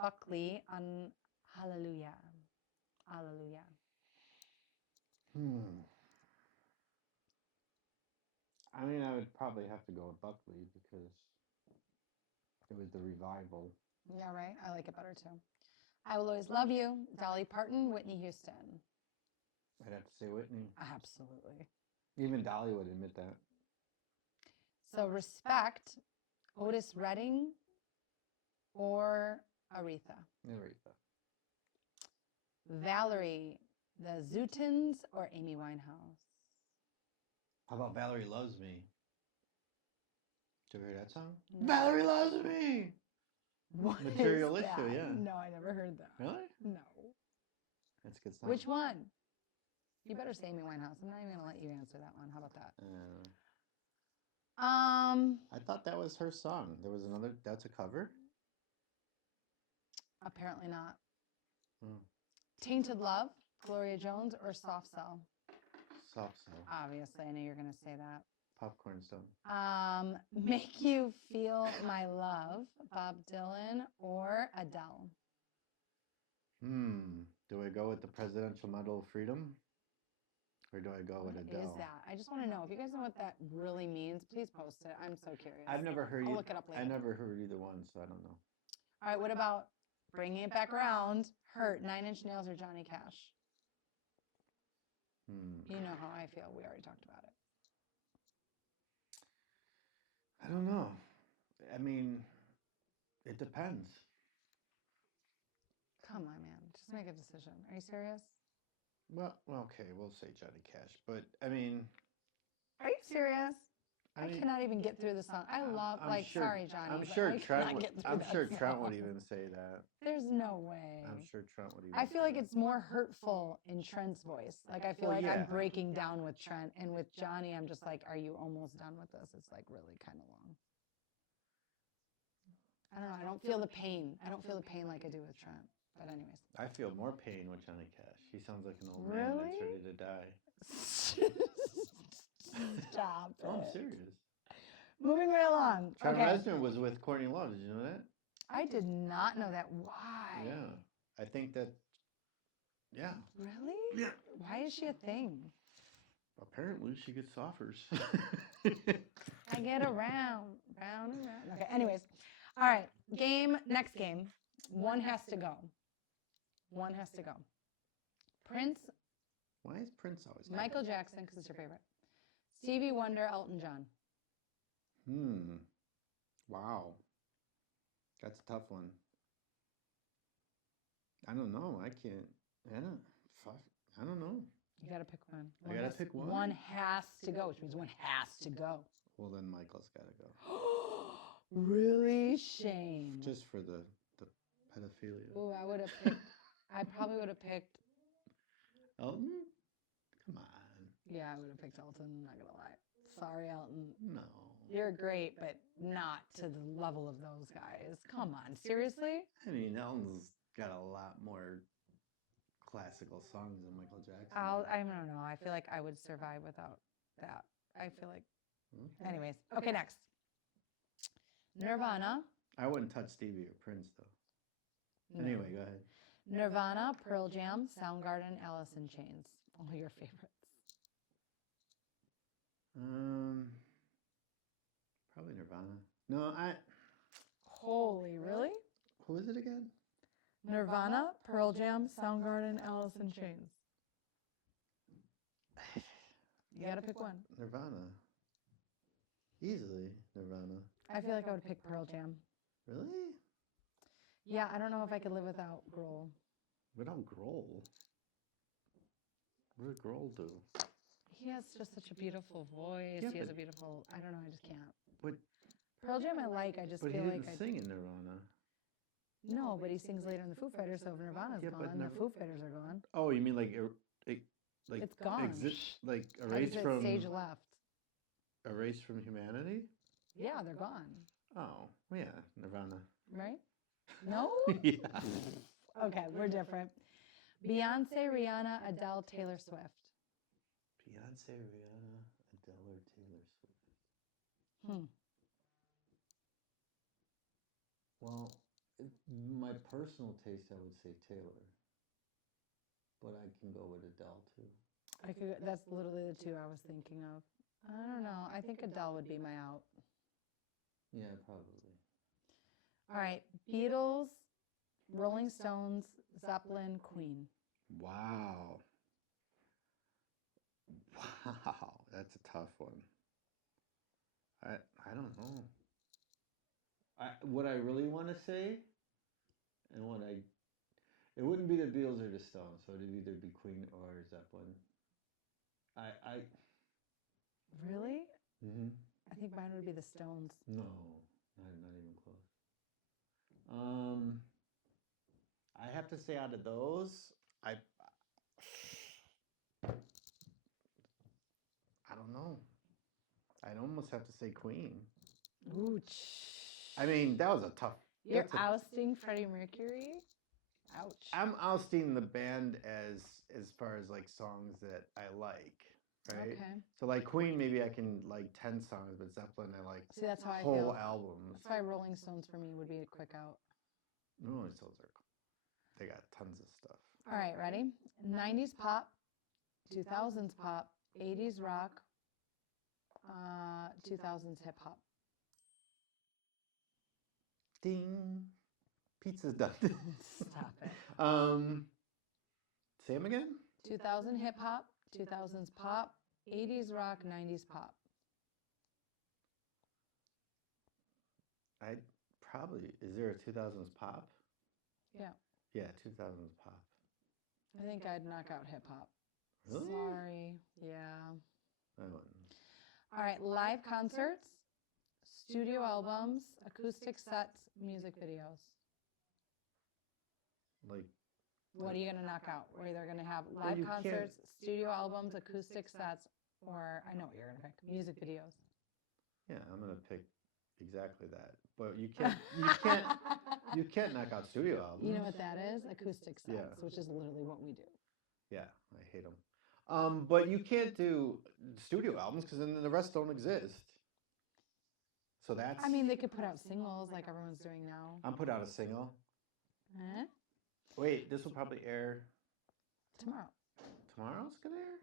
Buckley on Hallelujah. Hallelujah. I mean, I would probably have to go with Buckley because it was the revival. Yeah, right. I like it better too. I Will Always Love You, Dolly Parton, Whitney Houston. I'd have to say Whitney. Absolutely. Even Dolly would admit that. So Respect, Otis Redding or Aretha? Aretha. Valerie, the Zootons or Amy Winehouse? How about Valerie Loves Me? Did you hear that song? No. Valerie Loves Me! What Materialistic, is that? yeah. No, I never heard that. Really? No. That's a good song. Which one? You better say Amy Winehouse. I'm not even gonna let you answer that one. How about that? I thought that was her song. There was another. That's a cover. Apparently not. Tainted Love, Gloria Jones or Soft Cell? Soft Cell. Obviously, I knew you were gonna say that. Popcorn Stone. Make You Feel My Love, Bob Dylan or Adele? Do I go with the Presidential Medal of Freedom? Or do I go with Adele? What is that? I just want to know. If you guys know what that really means, please post it. I'm so curious. I've never heard. I'll look it up later. I never heard either one, so I don't know. All right, what about bringing it back around? Hurt, 9 Inch Nails or Johnny Cash? You know how I feel. We already talked about it. I don't know. I mean, it depends. Come on, man. Just make a decision. Are you serious? Well, okay, we'll say Johnny Cash, but I mean, are you serious? I cannot even get through the song. I love, sorry, Johnny. I'm sure Trent song. would even say that. There's no way. I'm sure Trent would even. I feel like it's more hurtful in Trent's voice. Like I feel like I'm breaking down with Trent, and with Johnny, I'm just like, "Are you almost done with this?" It's like really kind of long. I don't know. I don't feel the pain. I don't feel the pain like I do with Trent. But anyways. I feel more pain with Johnny Cash. He sounds like an old man that's ready to die. Stop it. Oh, I'm serious. Moving right along. Trent Reznor was with Courtney Love. Did you know that? I did not know that. Why? Yeah. I think that, yeah. Really? Yeah. Why is she a thing? Apparently she gets offers. I get around, round and round. Okay, anyways. All right, next game. One has to go. One has to go. Prince. Why is Prince always Michael Jackson, because it's your favorite. Stevie Wonder, Elton John. Wow. That's a tough one. I don't know. I don't know. You got to pick one. I got to pick one? One has to go, which means one has to go. Well, then Michael's got to go. Really? Shame. Just for the pedophilia. Oh, I probably would have picked. Elton? Come on. Yeah, I would have picked Elton, not going to lie. Sorry, Elton. No. You're great, but not to the level of those guys. Come on, seriously? I mean, Elton's got a lot more classical songs than Michael Jackson. I don't know. I feel like I would survive without that. I feel like. Anyways, okay, next. Nirvana. I wouldn't touch Stevie or Prince, though. No. Anyway, go ahead. Nirvana, Pearl Jam, Soundgarden, Alice in Chains. All your favorites. Probably Nirvana. No, Holy, really? Who is it again? Nirvana, Pearl Jam, Soundgarden, Alice in Chains. You gotta pick one. Nirvana. Easily Nirvana. I feel like I would pick Pearl Jam. Really? Yeah, I don't know if I could live without Grohl. Without Grohl? What did Grohl do? He has just such a beautiful voice. Yeah, he has a beautiful, I don't know, I just can't. But Pearl Jam I like, I just feel like But he didn't sing in Nirvana. No, but he sings later in the Foo Fighters, so if Nirvana's gone, the Foo Fighters are gone. Oh, you mean like it's gone. Like erased from stage left. Erased from humanity? Yeah, they're gone. Oh, well, yeah, Nirvana. Right? No? Yeah. Okay, we're different. Beyonce, Rihanna, Adele, Taylor Swift. Beyonce, Rihanna, Adele, or Taylor Swift? Well, my personal taste, I would say Taylor. But I can go with Adele, too. That's literally the two I was thinking of. I don't know. I think Adele would be my out. Yeah, probably. All right. Beatles, Rolling Stones, Zeppelin, Queen. Wow. Wow. That's a tough one. I don't know. What I really want to say, and it wouldn't be the Beatles or the Stones, so it'd either be Queen or Zeppelin. Really? Mm-hmm. I think mine would be the Stones. No, not even close. I have to say out of those, I don't know. I'd almost have to say Queen. Ooh. I mean, that was a tough. You're ousting Freddie Mercury? Ouch. I'm ousting the band as far as like songs that I like, right? Okay. So like Queen, maybe I can like 10 songs, but Zeppelin, I like that's how whole I feel. albums. That's why Rolling Stones for me would be a quick out. Rolling Stones they got tons of stuff. All right, ready? 90s pop, 2000s pop, 80s rock, 2000s hip hop. Ding. Pizza's done. Stop it. Say them again? 2000 hip hop, 2000s pop, 80s rock, 90s pop. Is there a 2000s pop? Yeah. Yeah, 2000s pop. I think I'd knock out hip hop. Really? Sorry. Yeah. I wouldn't. All right, live concerts, studio albums, acoustic sets, music videos. Like, what are you going to knock out? We're either going to have live concerts, studio albums, acoustic sets, or I know what you're going to pick, music videos. Yeah, I'm going to pick exactly that. But you can't knock out studio albums. You know what that is? Acoustic sets, which is literally what we do. Yeah, I hate them. But you can't do studio albums because then the rest don't exist. So that's... I mean, they could put out singles like everyone's doing now. I'm put out a single. Huh? Wait, this will probably air... Tomorrow. Tomorrow's going to air?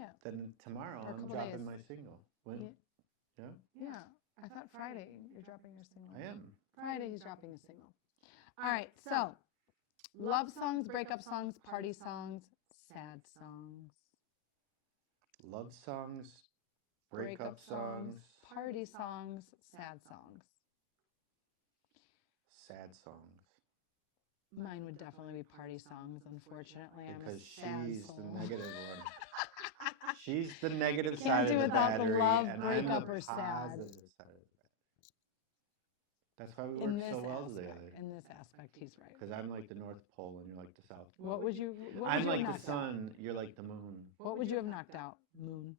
Yeah. Then tomorrow I'm dropping my single. When? Yeah? Yeah. I thought Friday you're dropping your single. I am. Friday he's dropping a single. All right, so love songs, breakup songs, party songs, sad songs. Love songs, breakup songs, party songs, sad songs. Sad songs. Mine would definitely be party songs, unfortunately. Because I'm a sad she's soul. the negative one. She's the negative Can't side do of the without the battery, love, and I'm breakup, the or sad. positive side of the battery. That's why we work so well together. In this aspect, he's right. Because I'm like the North Pole and you're like the South Pole. What would you? I'm like the sun, you're like the moon. What would you have knocked out? Moon.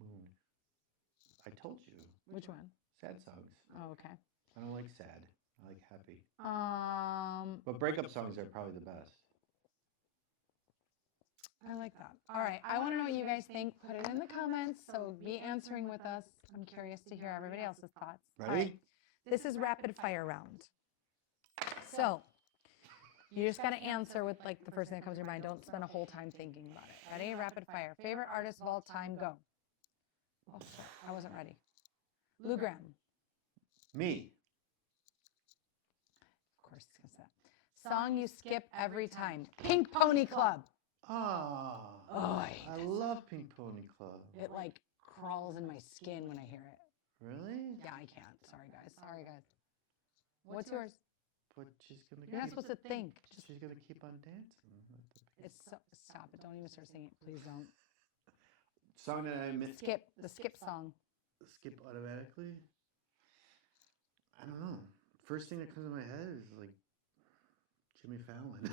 Moon. I told you. Which one? Sad songs. Oh, okay. I don't like sad. I like happy. But breakup songs are probably the best. I like that. All right. I want to know what you guys think. Put it in the comments. So be answering with us. I'm curious to hear everybody else's thoughts. Ready? All right. This is rapid fire round. So you just got to answer with like the first thing that comes to your mind. Don't spend a whole time thinking about it. Ready? Rapid fire. Favorite artist of all time? Go. Oh, sorry. I wasn't ready. Lou Graham. Me. Of course, it's gonna say that. Song you skip every time. Pink Pony Club. Oh, I love Pink Pony Club. It like crawls in my skin when I hear it. Really? Yeah, I can't. Sorry, guys. What's yours? But she's gonna. You're not supposed to think. She's gonna keep on dancing. It's so, stop it. Don't even start singing it. Please don't. Song that I missed. Skip. The skip song. Skip automatically? I don't know. First thing that comes to my head is like Jimmy Fallon.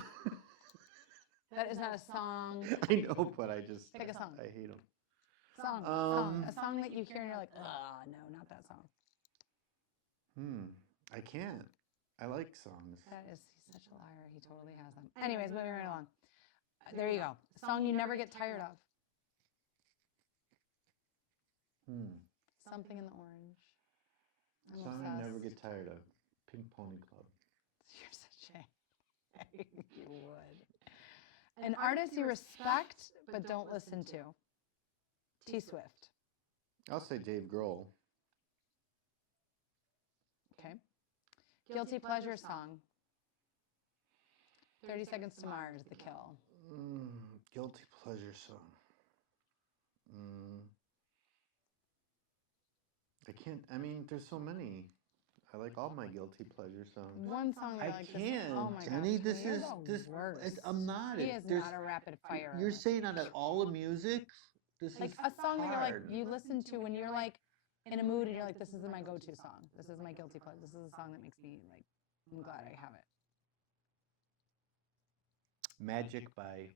That is not a song. I know, but I just pick a song. I hate him. Song. A song that you hear and you're like, no, not that song. I can't. I like songs. He's such a liar. He totally has them. Anyways, moving right along. There you go. A song you never get tired of. Something in the orange. Song I never get tired of. Pink Pony Club. You're such a... You would. An artist you respect but don't listen to. T Swift. I'll say Dave Grohl. Okay. Guilty pleasure song. 30 Seconds to Mars, The Kill. Guilty pleasure song. I mean, there's so many. I like all my guilty pleasure songs. One song that I can't. Oh my Jenny, gosh, this you're is the this. worst. I'm not. He is not a rapid fire. You're saying out of all the music, this like is a song hard. that you're like you listen to when you're like in a mood and you're like, this is my go-to song. This is my guilty pleasure. This is a song that makes me like, I'm glad I have it. Magic by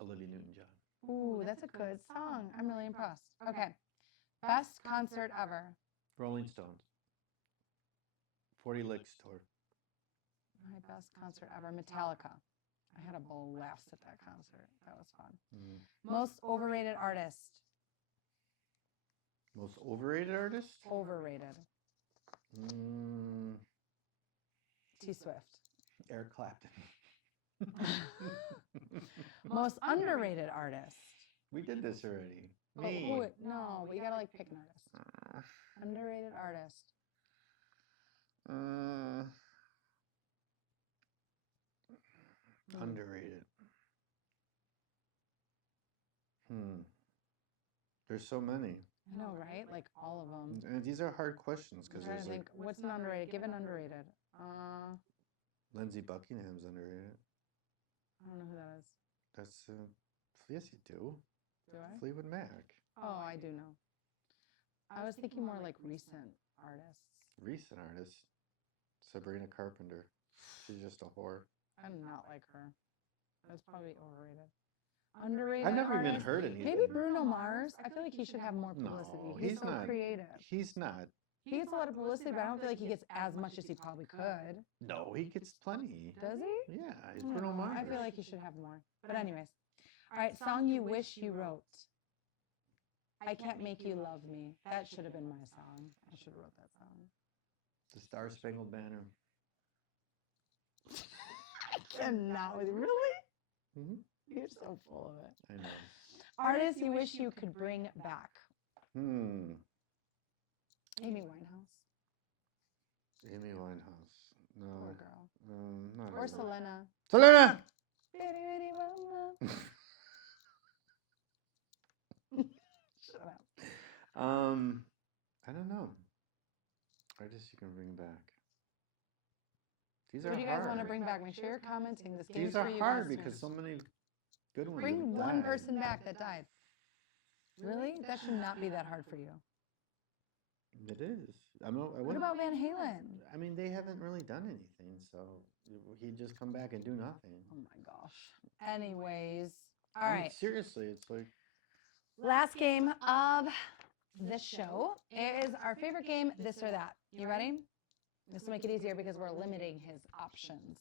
Olivia Newton-John. Ooh, that's a good song. I'm really impressed. Okay. Best concert ever. Rolling Stones. 40 Licks tour. My best concert ever. Metallica. I had a blast at that concert. That was fun. Most overrated artist. Most overrated artist? Overrated. T Swift. Eric Clapton. Most underrated artist. We did this already. Me. Oh, no, but you gotta like pick an artist. Underrated artist. Underrated. There's so many. I know, right? Like all of them. And these are hard questions because I think what's an underrated? Give an underrated. Lindsey Buckingham's underrated. I don't know who that is. That's yes, you do. Do I? Fleetwood Mac. Oh, I do know. I was thinking more like recent artists. Recent artists. Sabrina Carpenter. She's just a whore. I'm not like her. That's probably overrated. Underrated. I've never artist? even heard anything. Maybe Bruno Mars. I feel like he should have more publicity. No, he's so not creative. He's not. He gets a lot of publicity, but I don't feel like he gets as much as he probably could. No, he gets plenty. Does he? Yeah, he's Bruno Mars. I feel like he should have more. But anyways. All right, song you wish you wrote. I Can't Make You Love Me. That should have been my song. I should have wrote that song. The Star Spangled Banner. I cannot with you. Really? You're so full of it. I know. Artists you wish you could bring back. Amy Winehouse. Amy Winehouse. No. Poor girl. Not Or her. Selena. Selena! Shut up. I don't know. Artists you can bring back. These What are do you guys hard. want to bring back? Make sure you're commenting. This game's These are for you hard listeners. because so many good ones. Bring have one died. person back that died. Really? That should not be that hard for you. It is. What about Van Halen? I mean, they haven't really done anything, so he'd just come back and do nothing. Oh my gosh. Anyways, all right. Seriously, it's like last game of this show is our favorite game, This or That. You ready? This will make it easier because we're limiting his options.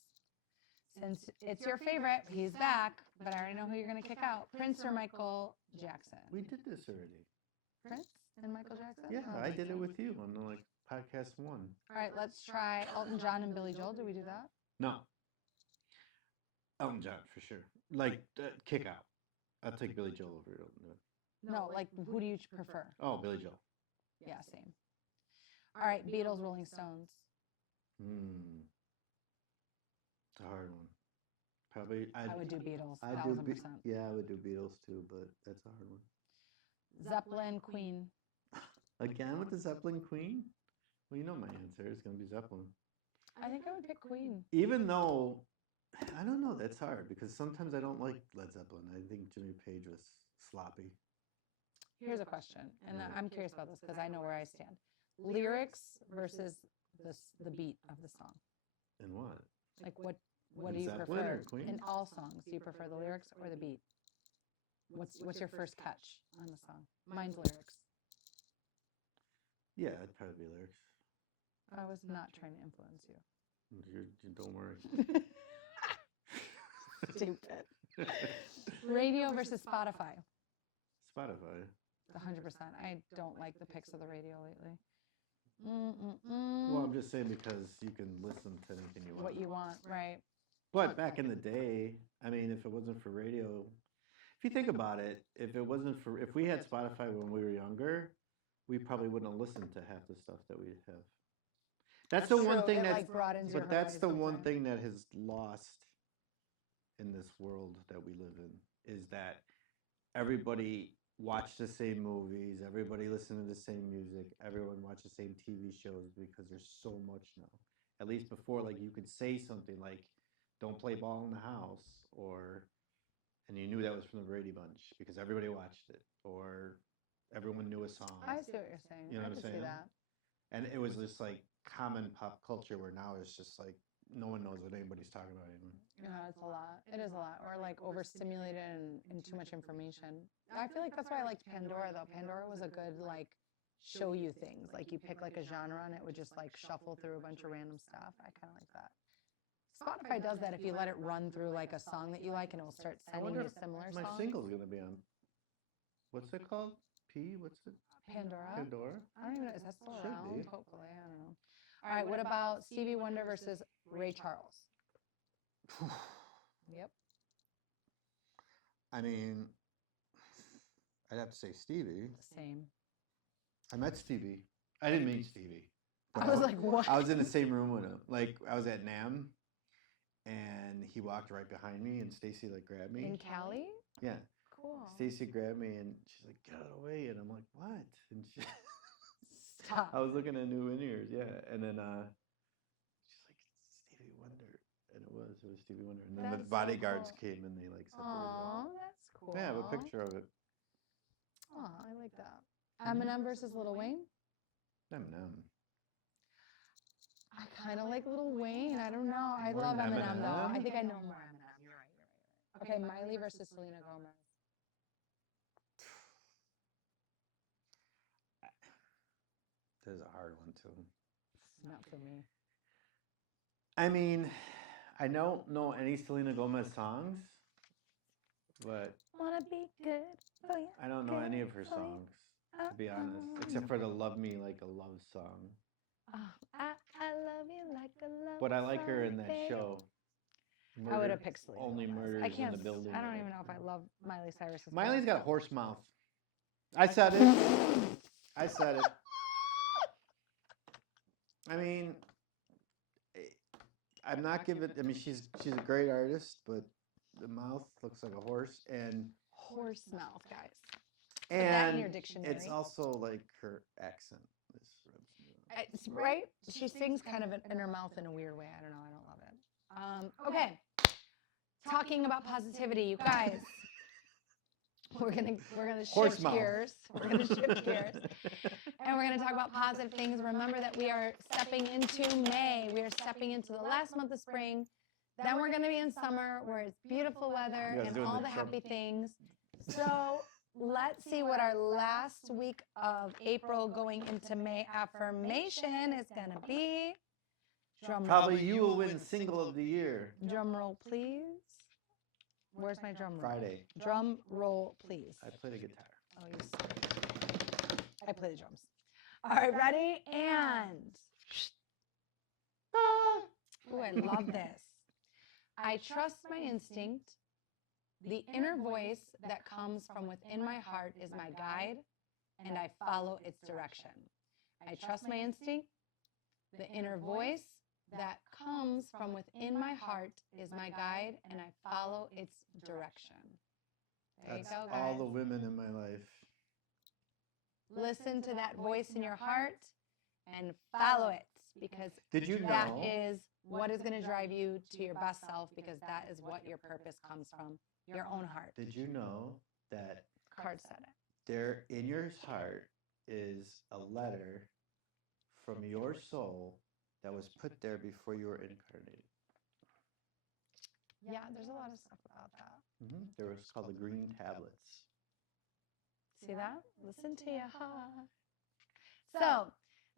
Since it's your favorite, he's back, but I already know who you're going to kick out. Prince or Michael Jackson? We did this already. Prince and Michael Jackson? Yeah, I did it with you on like podcast 1. All right, let's try Elton John and Billy Joel. Did we do that? No. Elton John, for sure. Like, kick out. I'll take Billy Joel over Elton John. No, like, who do you prefer? Oh, Billy Joel. Yeah, same. All right, Beatles, Rolling Stones. It's a hard one. Probably. I would do Beatles, I 1,000%. yeah, I would do Beatles too, but that's a hard one. Zeppelin, Queen. Again with the Zeppelin Queen? Well, you know my answer is going to be Zeppelin. I think I would pick Queen. Even though, I don't know, that's hard because sometimes I don't like Led Zeppelin. I think Jimmy Page was sloppy. Here's a question, and I'm curious about this because I know where I stand. Lyrics versus the beat of the song. And what? Like what do you Zeppelin prefer or Queen? in all songs? Do you prefer the lyrics or the beat? What's your first catch on the song? Mine's lyrics. Yeah, it'd probably be lyrics. I was not trying to influence you. You don't worry. Stupid. Radio versus Spotify. Spotify. 100%. I don't like the picks of the radio lately. Well, I'm just saying because you can listen to anything you want. What you want, right? But back in the day, I mean, if it wasn't for radio, if you think about it, if we had Spotify when we were younger, we probably wouldn't have listened to half the stuff that we have. That's the one thing but that's the one thing that has lost in this world that we live in is that everybody watched the same movies, everybody listened to the same music, everyone watched the same TV shows because there's so much now. At least before, like you could say something like, "Don't play ball in the house," and you knew that was from the Brady Bunch because everybody watched it, or everyone knew a song. I see what you're saying. You know I what I'm can see saying? that. And it was just like common pop culture where now it's just like no one knows what anybody's talking about anymore. Yeah, it's a lot. It is a lot. Or like overstimulated and too much information. I feel like that's why I liked Pandora though. Pandora was a good like show you things. Like you pick like a genre and it would just like shuffle through a bunch of random stuff. I kind of like that. Spotify does that if you let it run through like a song that you like and it will start sending you similar songs. My single's gonna be on. What's it called? What's it? Pandora. Pandora. I don't even know. Is that still Should around? be. Hopefully, I don't know. All right. What about Stevie Wonder versus Ray Charles? Yep. I mean, I'd have to say Stevie. Same. I met Stevie. I didn't meet Stevie. I was like, what? I was in the same room with him. Like I was at NAMM, and he walked right behind me, and Stacy like grabbed me. In Cali? Yeah. Cool. Stacy grabbed me, and she's like, "Get out of the way!" And I'm like, "What?" And she, Stop. I was looking at new in-ears, yeah. And then she's like, "Stevie Wonder," and it was Stevie Wonder. And then That's the so bodyguards cool. came and they like separated. Aw, that's cool. Yeah, I have a picture of it. Aw, I like that. Eminem versus Lil Wayne? Eminem. I kind of like Lil Wayne. I don't know. I More love than Eminem, though. Eminem? I think I know more Eminem. You're right. Okay, Miley versus Selena Gomez. This is a hard one too. Not for me. I mean, I don't know any Selena Gomez songs, but Wanna be good for you. I don't know any of her songs, to be honest, except for the "Love Me Like a Love" song. I love you like a love. But I like her in that babe. show. I would have picked Selena. Only Gomez. Murders I can't. in the Building. I don't even know if I love Miley Cyrus. Miley's got a horse mouth. I said it. I said it. I mean, I'm not giving. I mean, she's a great artist, but the mouth looks like a horse, and horse mouth, guys. Put that in your dictionary. It's also like her accent. It's right. She sings kind of in her mouth in a weird way. I don't know. I don't love it. Okay. Talking about positivity, you guys. We're gonna shift gears. We're gonna shift gears, and we're gonna talk about positive things. Remember that we are stepping into May. We are stepping into the last month of spring. Then we're gonna be in summer, where it's beautiful weather and all the happy things. So let's see what our last week of April going into May affirmation is gonna be. Drum roll. Probably you will win single of the year. Drum roll, please. Where's my drum roll? Friday. Drum roll, please. I play the guitar. Oh, you suck. I play the drums. All right, ready? And. Ooh, I love this. I trust my instinct. The inner voice that comes from within my heart is my guide, and I follow its direction. I trust my instinct. The inner voice that comes from within my heart is my guide, and I follow its direction. There you go, guys. All the women in my life. Listen to that voice in your heart and follow it, because that is what is going to drive you to your best self, because that is what your purpose comes from, your own heart. Did you know that Card said it. there in your heart is a letter from your soul that was put there before you were incarnated? Yeah, there's a lot of stuff about that. There was called the green tablets. See that? Listen to your heart. So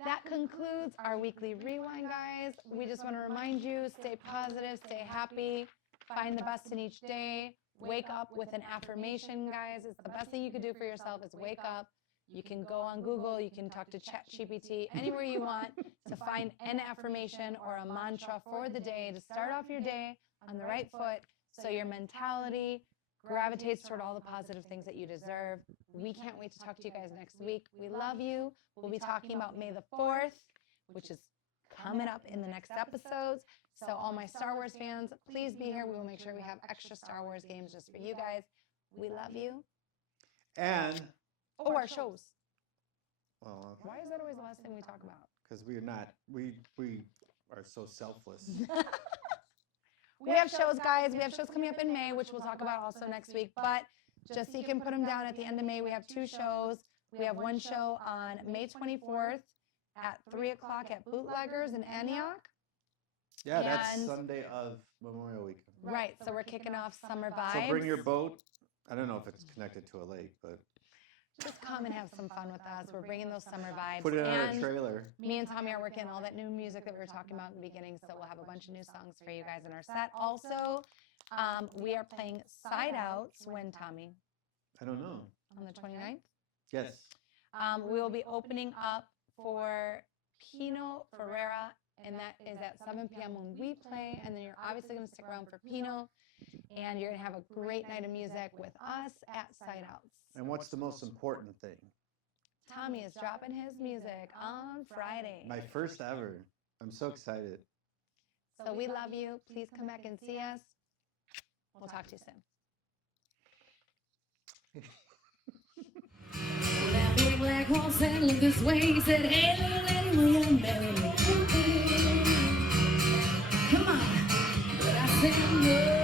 that concludes our weekly rewind, guys. We just want to remind you, stay positive, stay happy, find the best in each day, wake up with an affirmation, guys. It's the best thing you could do for yourself is wake up. You can go on Google, you can talk to ChatGPT, anywhere you want to find an affirmation or a mantra for the day to start off your day on the right foot, so your mentality gravitates toward all the positive things that you deserve. We can't wait to talk to you guys next week. We love you. We'll be talking about May the 4th, which is coming up in the next episodes. So all my Star Wars fans, please be here. We will make sure we have extra Star Wars games just for you guys. We love you. And our shows. Well, why is that always the last thing we talk about? Because we are so selfless. We have shows, guys. We have shows coming up in May, which we'll talk about also next week. But just so you can put them down, at the end of May, we have 2 shows. We have one show on May 24th at 3 o'clock at Bootleggers in Antioch. Yeah, that's Sunday of Memorial Weekend. Right, so we're kicking off Summer Vibes. So bring your boat. I don't know if it's connected to a lake, but just come and have some fun with us. We're bringing those summer vibes. Put it on a trailer. Me and Tommy are working on all that new music that we were talking about in the beginning, so we'll have a bunch of new songs for you guys in our set. Also, we are playing Side Outs when, Tommy? I don't know. On the 29th? Yes. We will be opening up for Pino Ferreira, and that is at 7 p.m. when we play, and then you're obviously going to stick around for Pino, and you're going to have a great night of music with us at Side Outs. And what's the most important thing? Tommy is dropping his music on Friday. My first ever. I'm so excited. So we love you. Please come back and see us. We'll talk to you soon. That big black horse and looked this way. He said, hey, little young baby. Come on. But I said, no.